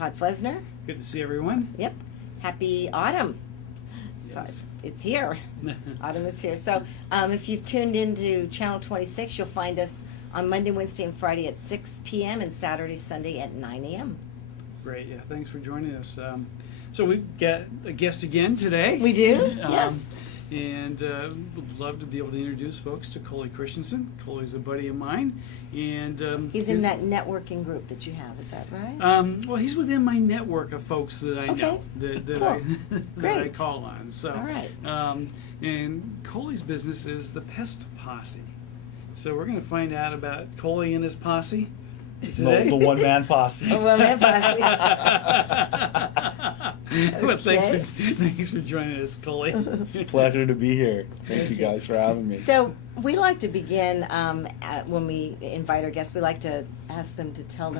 Todd Flesner. Good to see everyone. Yep. Happy autumn. Yes. So it's here. Autumn is here. So if you've tuned into Channel 26, you'll find us on Monday, Wednesday, and Friday at 6 p.m. and Saturday, Sunday at 9 a.m. Great. Yeah. Thanks for joining us. So we've got a guest again today. We do? Yes. And would love to be able to introduce folks to Cully Christeansen. Cully's a buddy of mine, and He's in that networking group that you have. Is that right? well, he's within my network of folks that I know that Cool. that I call on. So, all right. And Cully's business is the Pest Posse. So we're going to find out about Cully and his posse today. The one-man posse. A one-man posse. Well, thanks for joining us, Cully. It's a pleasure to be here. Thank you guys for having me. So we like to begin when we invite our guests. We like to ask them to tell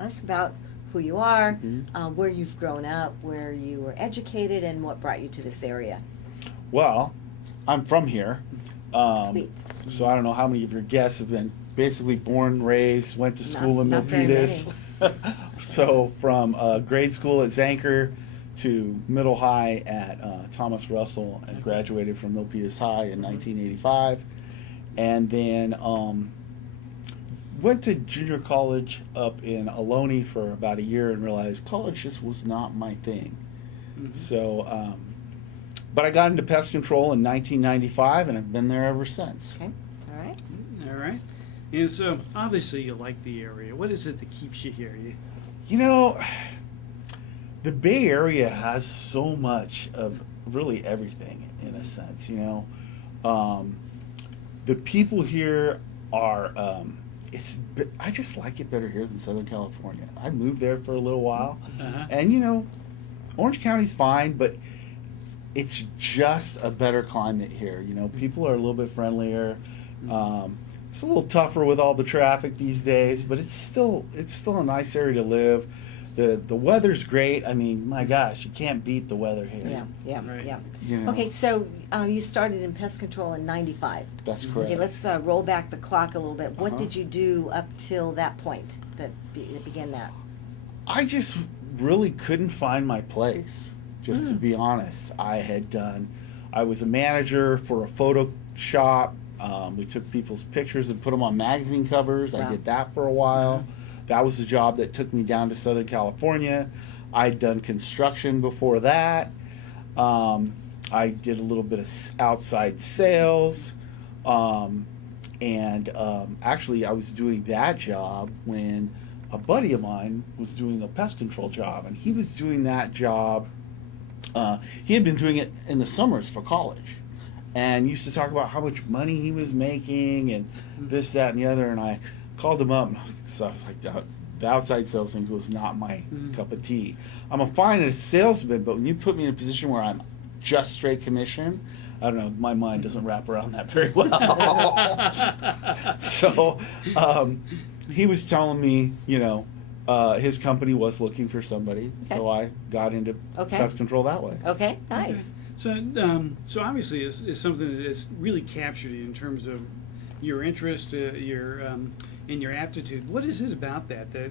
us about who you are, where you've grown up, where you were educated, and what brought you to this area. Well, I'm from here. Sweet. So I don't know how many of your guests have been basically born, raised, went to school in Not very Milpitas. So from grade school at Zanker to middle high at Thomas Russell, and graduated from Milpitas High in 1985. And then went to junior college up in Ohlone for about a year and realized college just was not my thing. So, but I got into pest control in 1995, and I've been there ever since. Okay. All right. All right. And so, obviously, you like the area. What is it that keeps you here? You know, the Bay Area has so much of really everything, in a sense, you know. The people here are, I just like it better here than Southern California. I moved there for a little while, and, you know, Orange County's fine, but it's just a better climate here. You know, people are a little bit friendlier. It's a little tougher with all the traffic these days, but it's still a nice area to live. The weather's great. I mean, my gosh, you can't beat the weather here. Yeah. Right. Yeah. You know? Okay, so you started in pest control in '95. That's correct. Okay, let's roll back the clock a little bit. What did you do up till that point that began that? I just really couldn't find my place, just to be honest. I was a manager for a photo shop. We took people's pictures and put them on magazine covers. Wow. I did that for a while. That was the job that took me down to Southern California. I'd done construction before that. I did a little bit of outside sales. Actually, I was doing that job when a buddy of mine was doing a pest control job. And he was doing that job. He had been doing it in the summers for college, and used to talk about how much money he was making and this, that, and the other. And I called him up, and so I was like, the outside sales thing was not my cup of tea. I'm a fine salesman, but when you put me in a position where I'm just straight commission, I don't know, my mind doesn't wrap around that very well. So he was telling me, you know, his company was looking for somebody, so I got into pest control that way. Okay, nice. Okay. So obviously, it's something that's really captured you in terms of your interest, and your aptitude. What is it about that that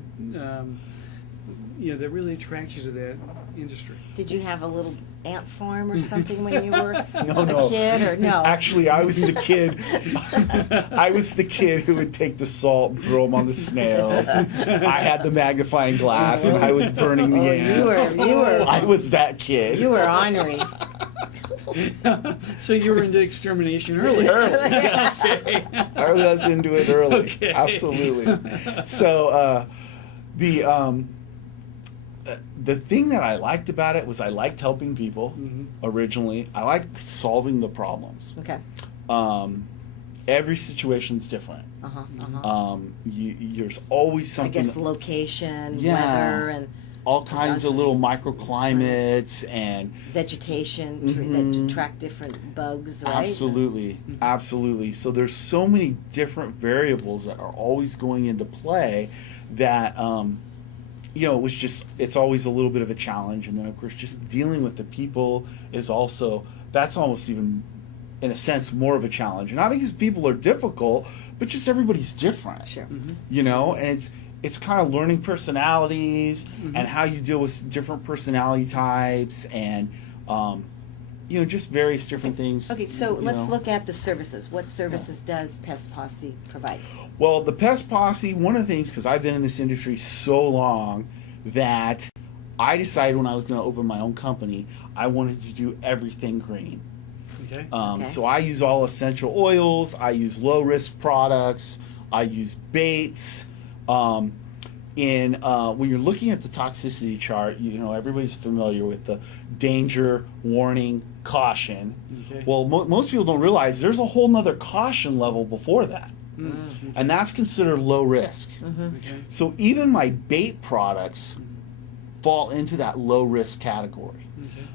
really attracts you to that industry? Did you have a little ant farm or something when you were No. a kid, or no? Actually, I was the kid. I was the kid who would take the salt and throw them on the snails. I had the magnifying glass, and I was burning the ants. You were. I was that kid. You were ornery. So you were into extermination early. Yes. I was into it early. Okay. Absolutely. So the thing that I liked about it was I liked helping people originally. I liked solving the problems. Okay. Every situation's different. There's always something. I guess location, weather, and all kinds of little microclimates and vegetation that track different bugs, right? Absolutely. So there's so many different variables that are always going into play that it's always a little bit of a challenge. And then of course just dealing with the people is also, that's almost even in a sense more of a challenge. And not because people are difficult, but just everybody's different. Sure. You know, and it's kind of learning personalities Mm-hmm. and how you deal with different personality types and just various different things. Okay, so you let's know. look at the services. What services does Pest Posse provide? Well, the Pest Posse, one of the things, because I've been in this industry so long, that I decided when I was going to open my own company, I wanted to do everything green. Okay. Okay. So I use all essential oils, I use low-risk products, I use baits. When you're looking at the toxicity chart, everybody's familiar with the danger, warning, caution. Okay. Well, most people don't realize there's a whole nother caution level before that. Mm. And that's considered low risk. Okay. So even my bait products fall into that low risk category.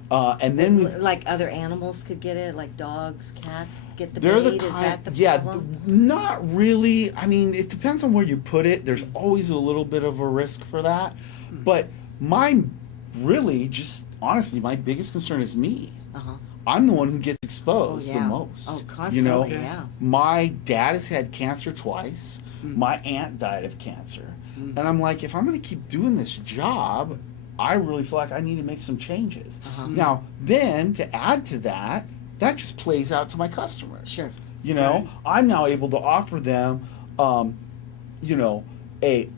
And then Like other animals could get it, like dogs, cats get the they're bait. the Is kind, that the yeah, problem? not really. I mean, it depends on where you put it. There's always a little bit of a risk for that. But mine really just honestly, my biggest concern is me. Uh-huh. I'm the one who gets Oh, exposed yeah. the most. Oh, constantly, Okay. yeah. My dad has had cancer twice. My aunt died of cancer. And I'm like, if I'm going to keep doing this job, I really feel like I need to make some changes. Uh-huh. Now, then to add to that, that just plays out to my customers. Sure. Right. I'm now able to offer them,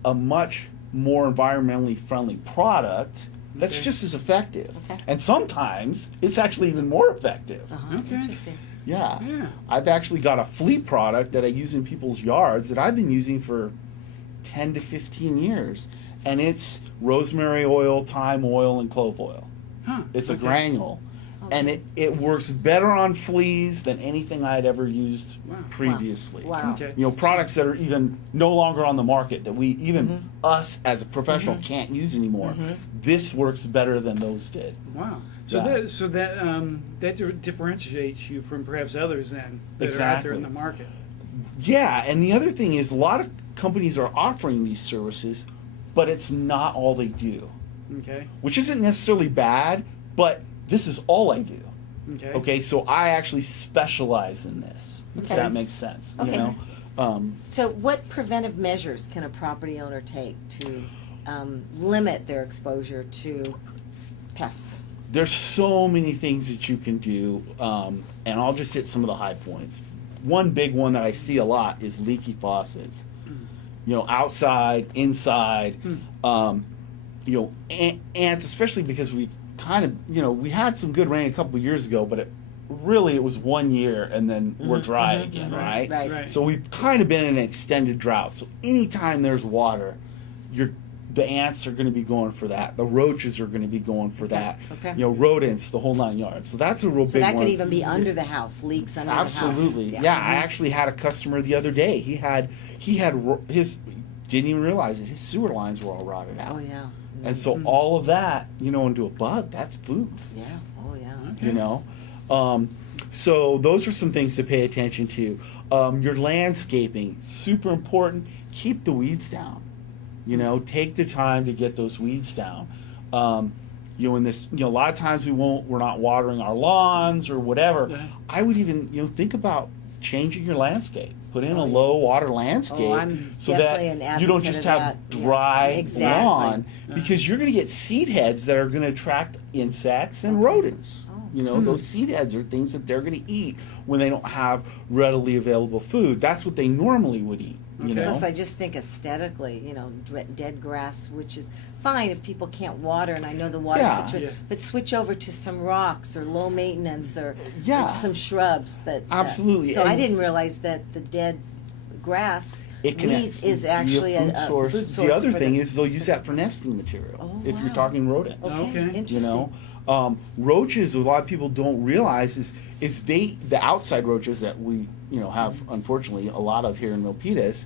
a much more environmentally friendly product that's Okay. just as effective. Okay. And sometimes it's actually even more effective. Uh-huh. Okay. Interesting. Yeah. Yeah. I've actually got a fleet product that I use in people's yards that I've been using for 10 to 15 years. And it's rosemary oil, thyme oil, and clove oil. Huh. It's a Okay. granule. And it works better on fleas than anything I had ever used Wow. previously. Wow. Okay. Products that are even no longer on the market that we even us as a professional Mm-hmm. can't use anymore. This works better than those did. Wow. So Yeah. that differentiates you from perhaps others then that are out Exactly. there in the market. Yeah, and the other thing is a lot of companies are offering these services, but it's not all they do, Okay. which isn't necessarily bad, but this is all I do. Okay. Okay, so I actually specialize in this. If Okay. that makes sense. Okay. So what preventive measures can a property owner take to limit their exposure to pests? There's so many things that you can do, and I'll just hit some of the high points. One big one that I see a lot is leaky faucets. Outside, inside, ants, especially because we kind of, we had some good rain a couple of years ago, but it was 1 year and then we're dry again, right? Right. Right. So we've kind of been in an extended drought. So anytime there's water, the ants are going to be going for that. The roaches are going to be going for that. Okay. Rodents, the whole 9 yards. So that's a real So big that one. could even be under the house, leaks under Absolutely. the house. Yeah, I actually had a customer the other day. He had his didn't even realize it. His sewer lines were all rotted out. Oh, yeah. And so all of that, into a bug, that's food. Yeah. Oh, yeah. Okay. So those are some things to pay attention to. Your landscaping, super important. Keep the weeds down. Take the time to get those weeds down. In this, a lot of times we're not watering our lawns or whatever. Yeah. I would even, think about changing your landscape. Put in a low water landscape I'm so definitely an that you don't advocate just of have that. Yeah. dry Exactly. lawn because you're going to get seed heads that are going to attract insects and rodents. Those seed heads are things that they're going to eat when they don't have readily available food. That's what they normally would eat. Okay. Plus, I just think aesthetically, dead grass, which is fine if people can't water, and I know the water Yeah. situation, Yeah. but switch over to some rocks or low maintenance or Yeah. some shrubs. But Absolutely. So I And- didn't realize that the dead grass It can weeds is actually be a food source. The other for thing the- is they'll use that for nesting material. Oh, if you're wow. talking rodents. Okay. Interesting. Roaches, a lot of people don't realize is the outside roaches that we have unfortunately a lot of here in Milpitas.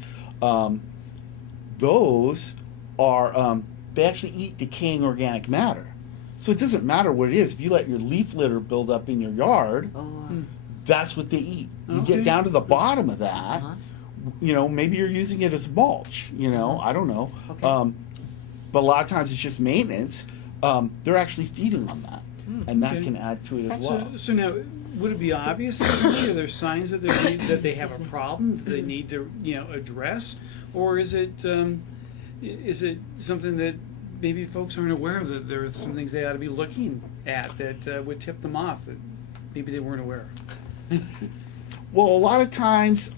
Those are they actually eat decaying organic matter. So it doesn't matter what it is. If you let your leaf litter build up in your yard, Oh, that's what they eat. You Okay. get down to the bottom of that. Uh-huh. Maybe you're using it as mulch. I don't know. Okay. But a lot of times it's just maintenance. They're actually feeding on that, and that Okay. can add to it as well. So now, would it be obvious to somebody? Are there signs that they have a problem that they need to address, or is it is it something that maybe folks aren't aware of, that there are some things they ought to be looking at that would tip them off that maybe they weren't aware of? Well, a lot of times,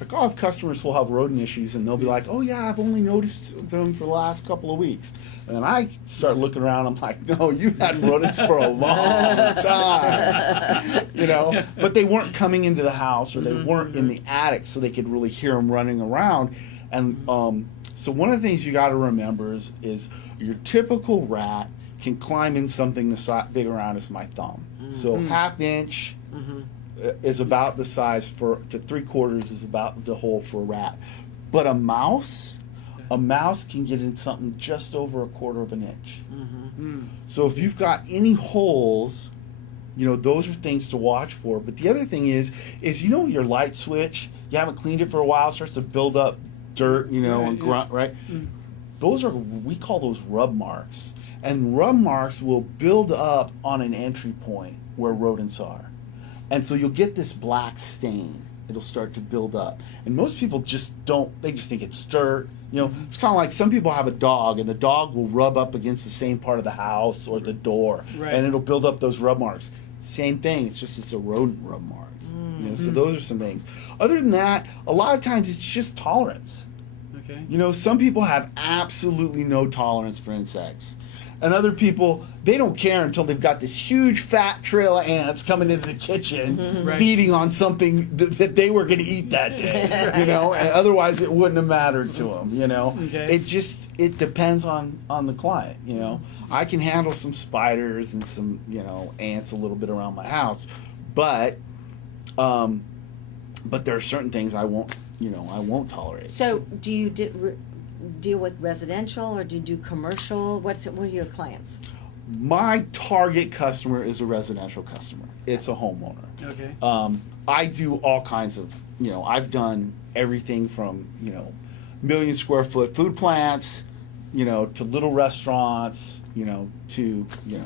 like I'll have customers who will have rodent issues, and they'll be like, "Oh yeah, I've only noticed them for the last couple of weeks," and then I start looking around. I'm like, "No, you've had rodents for a long time," you know. But they weren't coming into the house, or they weren't in the attic, so they could really hear them running around. And so one of the things you got to remember is your typical rat can climb in something the big around as my thumb. So half inch. Is about the size to 3/4 is about the hole for a rat. But a mouse can get in something just over 1/4 of an inch. So if you've got any holes, you know, those are things to watch for. But the other thing is you know, your light switch, you haven't cleaned it for a while, it starts to build up dirt, you know, and grunt, right? Those are, we call those rub marks. And rub marks will build up on an entry point where rodents are. And so you'll get this black stain. It'll start to build up. And most people just they just think it's dirt. You know, it's kind of like some people have a dog, and the dog will rub up against the same part of the house or the door, and it'll build up those rub marks. Same thing, it's a rodent rub mark. You know, so those are some things. Other than that, a lot of times it's just tolerance. Okay. You know, some people have absolutely no tolerance for insects. And other people, they don't care until they've got this huge fat trail of ants coming into the kitchen, feeding on something that they were going to eat that day, you know, and otherwise it wouldn't have mattered to them, you know. Okay. It depends on the client, you know. I can handle some spiders and some, you know, ants a little bit around my house, but there are certain things I won't tolerate. So do you deal with residential, or do you do commercial? What are your clients? My target customer is a residential customer. It's a homeowner. Okay. I do all kinds of, you know, I've done everything from, you know, 1,000,000 square foot food plants, you know, to little restaurants, you know, to, you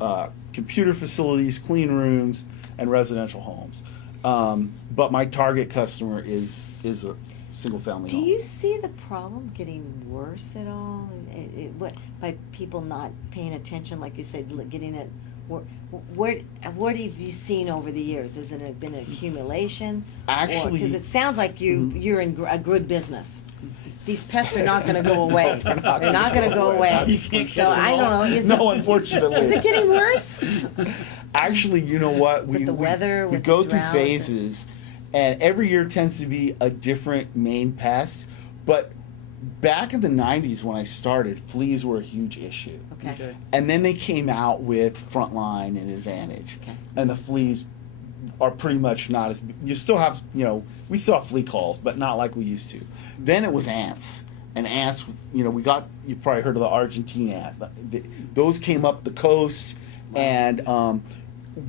know, computer facilities, clean rooms, and residential homes. But my target customer is a single family Do home. you see the problem getting worse at all? By people not paying attention, like you said, getting it. What have you seen over the years? Has it been an accumulation? Actually, because it sounds like you're in a good business. These pests are not going to go away. They're not going to go away. So I don't know. Unfortunately. Is it getting worse? Actually, you know what? With the weather, we with go the through drought, phases, and every year tends to be a different main pest. But back in the 90s when I started, fleas were a huge issue. Okay. And then they came out with Frontline and Advantage. Okay. And the fleas are pretty much not as, you still have, you know, we still have flea calls, but not like we used to. Then it was ants. And ants, you know, you probably heard of the Argentine ant. Those came up the coast, and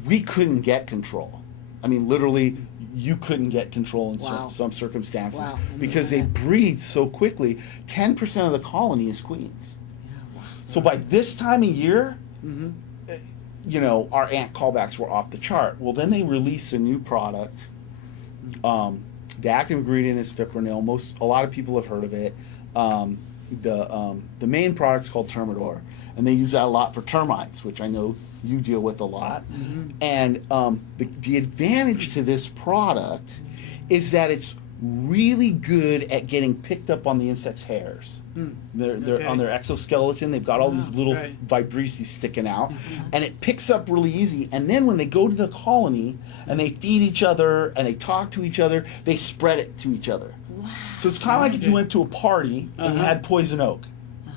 we couldn't get control. I mean, literally, you couldn't get control in some circumstances because they breed so quickly. 10% of the colony is queens. Yeah, wow. So by this time of year, you know, our ant callbacks were off the chart. Well, then they released a new product. The active ingredient is fipronil. A lot of people have heard of it. The main product's called Termidor, and they use that a lot for termites, which I know you deal with a lot. And the advantage to this product is that it's really good at getting picked up on the insect's hairs. They're on their exoskeleton. They've got all these little vibrissae sticking out, and it picks up really easy. And then when they go to the colony and they feed each other and they talk to each other, they spread it to each other. Wow. So it's kind of like if you went to a party and you had poison oak.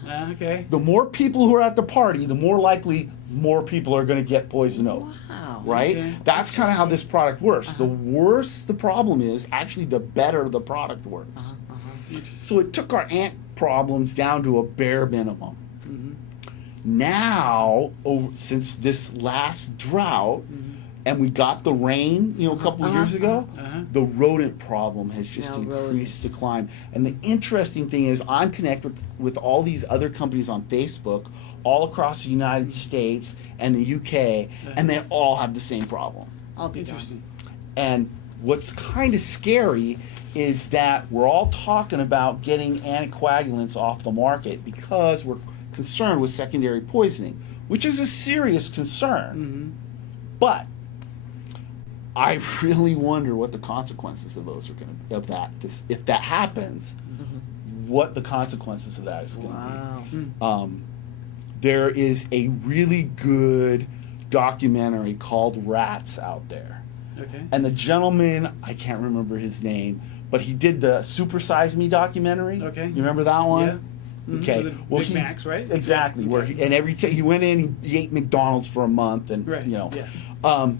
Okay. The more people who are at the party, the more likely more people are going to get poison oak. Wow. Right? Okay. That's kind of how this product works. The worse the problem is, actually, the better the product works. So it took our ant problems down to a bare minimum. Now, since this last drought, and we got the rain, you know, a couple of years ago, the rodent problem has just increased the climb. And the interesting thing is, I'm connected with all these other companies on Facebook all across the United States and the UK, and they all have the same problem. I'll be Interesting. And what's kind of scary is that we're all talking about getting anticoagulants off the market because we're concerned with secondary poisoning, which is a serious concern. But I really wonder what the consequences of those are going to, of that, if that happens, what the consequences of that is going to be. There is a really good documentary called Rats out there. Okay. And the gentleman, I can't remember his name, but he did the Super Size Me documentary. Okay. You remember that one? Yeah. Okay. With Well, Big he's Macs, right? exactly Yeah. where Okay. and every he went in, he ate McDonald's for a month, and Right. you know. Yeah.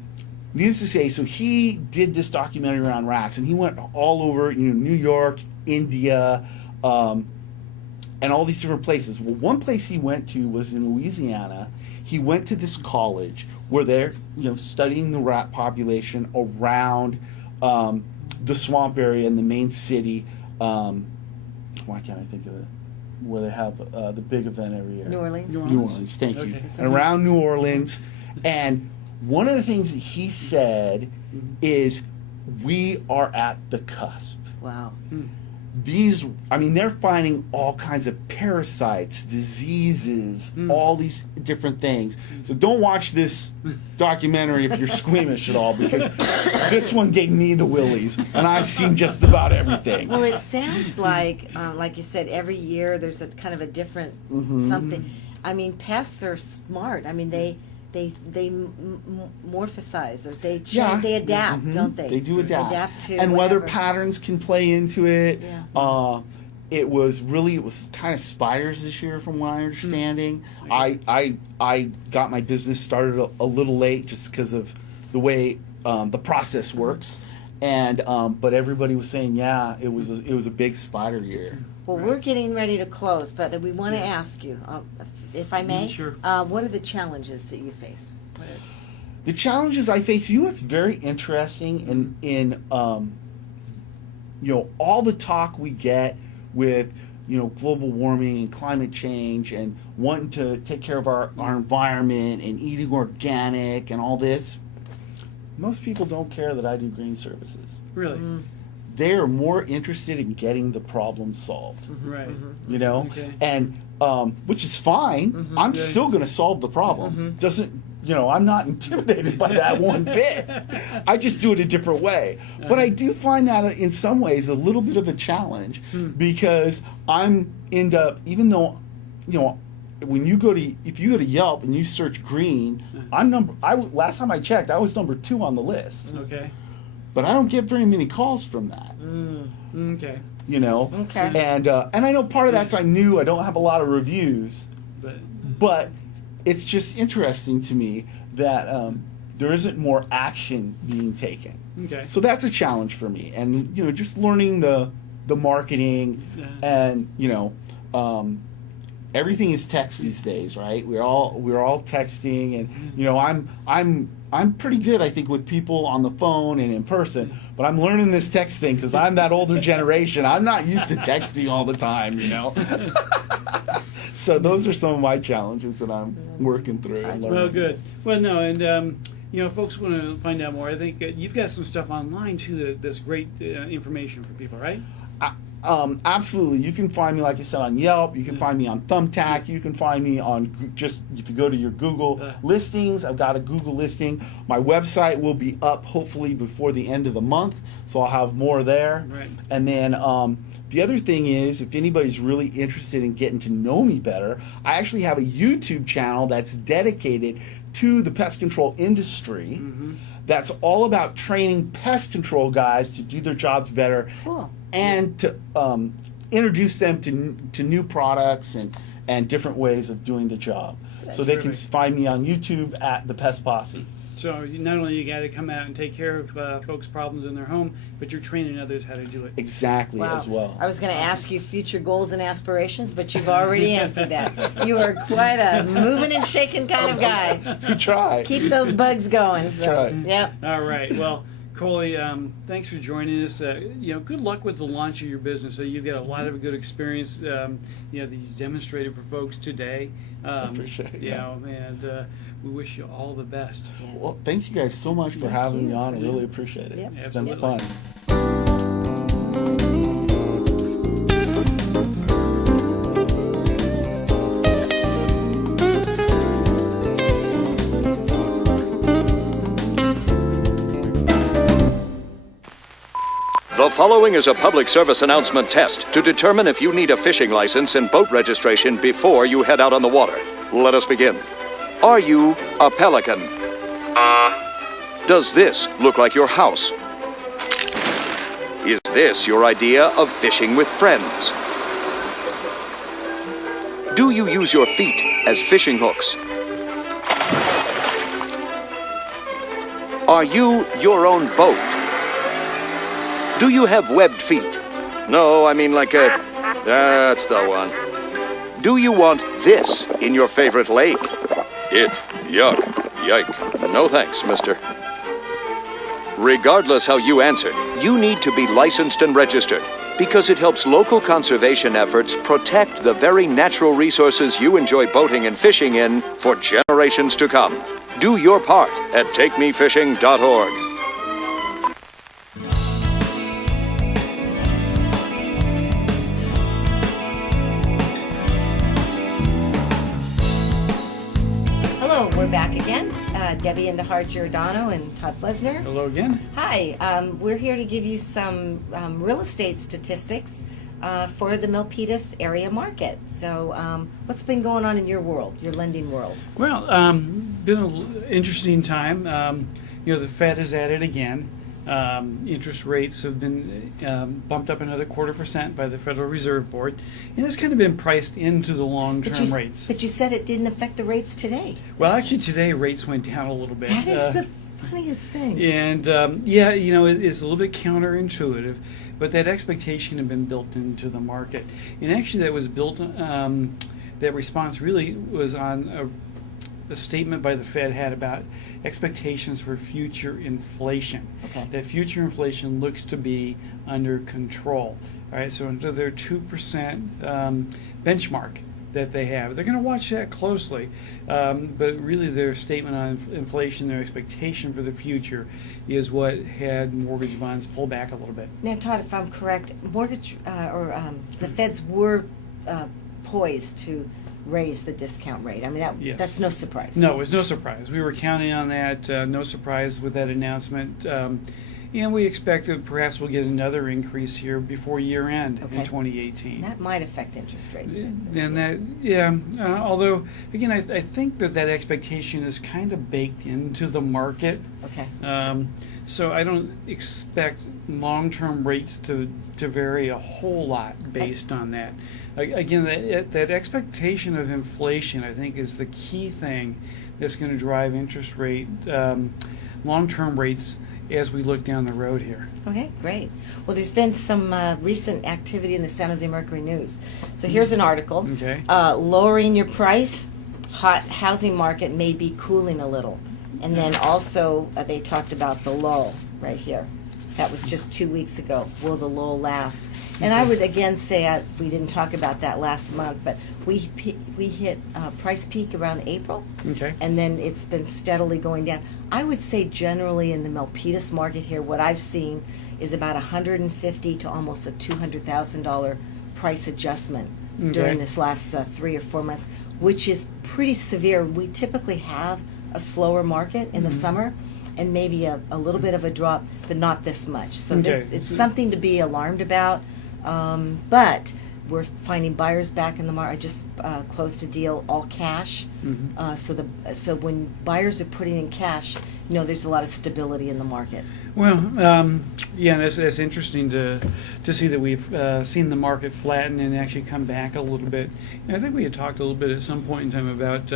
Needless to say, so he did this documentary around rats, and he went all over, New York, India, and all these different places. Well, one place he went to was in Louisiana. He went to this college where they're, studying the rat population around the swamp area in the main city. Why can't I think of it? Where they have the big event every year. New Orleans. New Orleans, thank you. Okay. And around New Orleans. And one of the things that he said is, we are at the cusp. Wow. They're finding all kinds of parasites, diseases, all these different things. So don't watch this documentary if you're squeamish at all, because this one gave me the willies, and I've seen just about everything. Well, it sounds like you said, every year there's a kind of a different something. I mean, pests are smart. I mean, they morphosize, or they change, Yeah. they adapt, don't they? They do adapt. Adapt to and weather whatever. patterns can play into it. Yeah. It was kind of spiders this year, from what I'm understanding. I got my business started a little late just because of the way the process works, and but everybody was saying, yeah, it was a big spider year. Well, we're getting ready to close, but we want to ask you, if I may, Sure. what are the challenges that you face? The challenges I face, what's very interesting in all the talk we get with global warming and climate change and wanting to take care of our environment and eating organic and all this, most people don't care that I do green services. Really? They are more interested in getting the problem solved. Right. Okay. And which is fine. I'm Yeah. still going to solve the problem. I'm not intimidated by that one bit. I just do it a different way. But I do find that in some ways a little bit of a challenge, because end up, even though, if you go to Yelp and you search green, last time I checked, I was number 2 on the list. Okay. But I don't get very many calls from that. Okay. Okay. And I know part of that's I don't have a lot of reviews, but it's just interesting to me that there isn't more action being taken. Okay. So that's a challenge for me, and just learning the marketing, and everything is text these days, right? We're all texting, and I'm pretty good, I think, with people on the phone and in person, but I'm learning this text thing because I'm that older generation. I'm not used to texting all the time, So those are some of my challenges that I'm working through and learning. Well, good. Well, no, and folks want to find out more. I think you've got some stuff online too that's great information for people, right? Absolutely. You can find me, like I said, on Yelp. You can find me on Thumbtack. You can find me on if you go to your Google listings. I've got a Google listing. My website will be up hopefully before the end of the month, so I'll have more there. Right. And then the other thing is, if anybody's really interested in getting to know me better, I actually have a YouTube channel that's dedicated to the pest control industry. That's all about training pest control guys to do their jobs better. Cool. And to introduce them to new products and different ways of doing the job. So they can find me on YouTube at the Pest Posse. So not only you got to come out and take care of folks' problems in their home, but you're training others how to do it. Exactly, Wow. as well. I was going to ask you future goals and aspirations, but you've already answered that. You are quite a moving and shaking kind of guy. You try. Keep those bugs going. That's right. Yep. All right. Well, Cully, thanks for joining us. Good luck with the launch of your business. So you've got a lot of good experience, that you demonstrated for folks today. Appreciate it. And we wish you all the best. Yeah. Well, thank you guys so much for Thank having you. me on. I really appreciate it. Yep. It's Absolutely. been fun. The following is a public service announcement test to determine if you need a fishing license and boat registration before you head out on the water. Let us begin. Are you a pelican? Does this look like your house? Is this your idea of fishing with friends? Do you use your feet as fishing hooks? Are you your own boat? Do you have webbed feet? No, I mean like a... That's the one. Do you want this in your favorite lake? Yuck, yike. No thanks, mister. Regardless how you answered, you need to be licensed and registered because it helps local conservation efforts protect the very natural resources you enjoy boating and fishing in for generations to come. Do your part at takemefishing.org. Hello, we're back again. Debbie and Giordano and Todd Flesner. Hello again. Hi, we're here to give you some real estate statistics for the Milpitas area market. So, what's been going on in your world, your lending world? Well, been an interesting time. The Fed is at it again. Interest rates have been bumped up another 0.25% by the Federal Reserve Board, and that's kind of been priced into the long-term rates. But you said it didn't affect the rates today. Well, actually, today rates went down a little bit. That is the funniest thing. And it's a little bit counterintuitive, but that expectation had been built into the market. And actually, that was built. That response really was on a statement by the Fed had about expectations for future inflation. Okay. That future inflation looks to be under control. All right, so under their 2% benchmark that they have, they're going to watch that closely. But really, their statement on inflation, their expectation for the future, is what had mortgage bonds pull back a little bit. Now, Todd, if I'm correct, the Feds were poised to raise the discount rate. I mean, Yes. that's no surprise. No, it was no surprise. We were counting on that. No surprise with that announcement. And we expect that perhaps we'll get another increase here before year end Okay. in 2018. That might affect interest rates. And that, yeah, although, again, I think that expectation is kind of baked into the market. Okay. So I don't expect long-term rates to vary a whole lot based on that. Again, that expectation of inflation, I think, is the key thing that's going to drive interest rate, long-term rates as we look down the road here. Okay, great. Well, there's been some recent activity in the San Jose Mercury News. So here's an article. Okay. Lowering your price, hot housing market may be cooling a little. And then also they talked about the lull right here. That was just 2 weeks ago. Will the lull last? And I would again say, we didn't talk about that last month, but we hit price peak around April. Okay. And then it's been steadily going down. I would say generally in the Milpitas market here, what I've seen is about $150,000 to almost a $200,000 price adjustment during Okay. this last 3 or 4 months, which is pretty severe. We typically have a slower market in the summer and maybe a little bit of a drop, but not this much. So Okay. it's something to be alarmed about. But we're finding buyers back in the market. I just closed a deal all cash. So when buyers are putting in cash, there's a lot of stability in the market. Well, yeah, and that's interesting to see that we've seen the market flatten and actually come back a little bit. And I think we had talked a little bit at some point in time about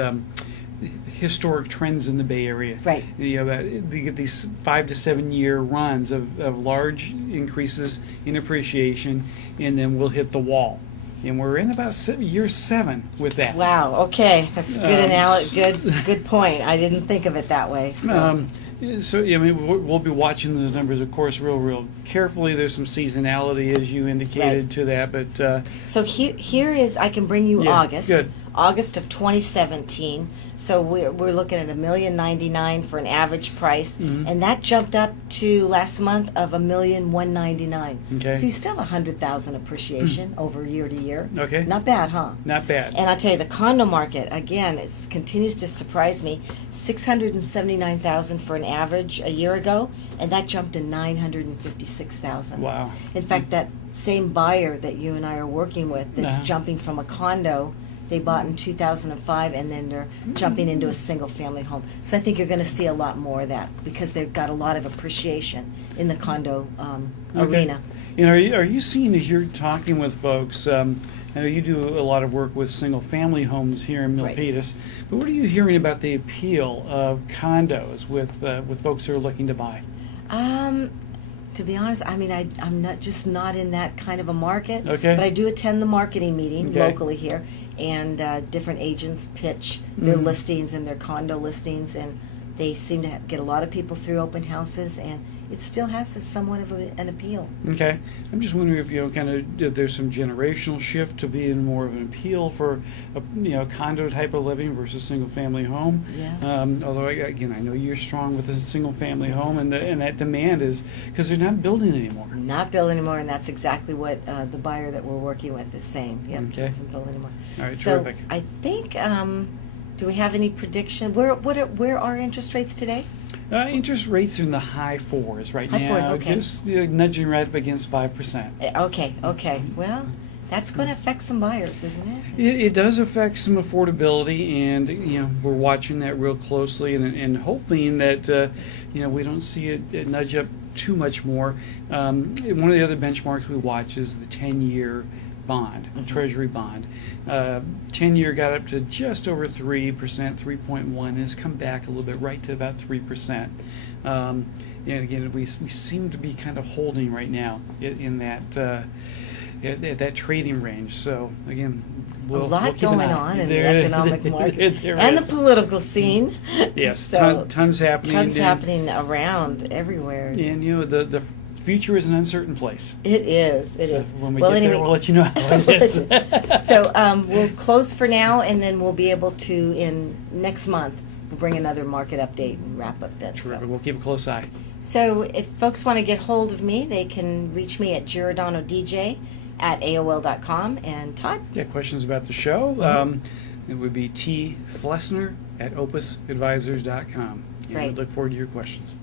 historic trends in the Bay Area. Right. You get these 5 to 7 year runs of large increases in appreciation, and then we'll hit the wall. And we're in about year 7 with that. Wow. Okay, that's good. Good point. I didn't think of it that way. So. So, I mean, we'll be watching those numbers, of course, real carefully. There's some seasonality, as you indicated, Right. to that, but So here is, I can bring you Yeah, August. good. August of 2017. So we're looking at $1,099,000 for an average price, Mm-hmm. and that jumped up to last month of $1,199,000. Okay. So you still have 100,000 appreciation over year to year. Okay. Not bad, huh? not bad. And I'll tell you, the condo market again continues to surprise me. 679,000 for an average a year ago, and that jumped to 956,000. Wow. In fact, that same buyer that you and I are working with, that's Uh-huh. jumping from a condo they bought in 2005, and then they're jumping into a single-family home. So I think you're going to see a lot more of that because they've got a lot of appreciation in the condo Okay. arena. You know, are you seeing, as you're talking with folks, I know you do a lot of work with single-family homes here in Right. Milpitas, but what are you hearing about the appeal of condos with folks who are looking to buy? To be honest, I mean, I'm not in that kind of a market. Okay. But I do attend the marketing meeting Okay. locally here, and different agents pitch their Mhm. listings and their condo listings, and they seem to get a lot of people through open houses, and it still has somewhat of an appeal. Okay, I'm just wondering if if there's some generational shift to being more of an appeal for a condo type of living versus single family home. Yeah. Although again, I know you're strong with a single family home, and that demand is because they're not building anymore. Not built anymore, and that's exactly what the buyer that we're working with is saying. Yep, Okay. doesn't build anymore. All right, So terrific. I think, do we have any prediction? Where are interest rates today? Interest rates are in the high fours right High now, fours, okay. just nudging right up against 5%. Okay. Well, that's going to affect some buyers, isn't it? It does affect some affordability, and we're watching that real closely, and hoping that we don't see it nudge up too much more. One of the other benchmarks we watch is the 10-year bond, Treasury bond. 10-year got up to just over 3%, 3.1, and has come back a little bit, right to about 3%. And again, we seem to be kind of holding right now in that. At that trading range. So again, A lot keep an going eye. on in the There- economic market there and the is. political scene. Yes, So, tons happening. tons and, happening around everywhere. And the future is an uncertain place. It is. It is. So when we get there, we'll let you know how it We'll is. let you- So we'll close for now, and then we'll be able to, in next month, we'll bring another market update and wrap up that. Terrific. So. We'll keep a close eye. So if folks want to get hold of me, they can reach me at GiordanoDJ@AOL.com. And Todd? Yeah, questions about the show? Mm-hmm. It would be T. Flesner at OpusAdvisors.com. And Great. we look forward to your questions.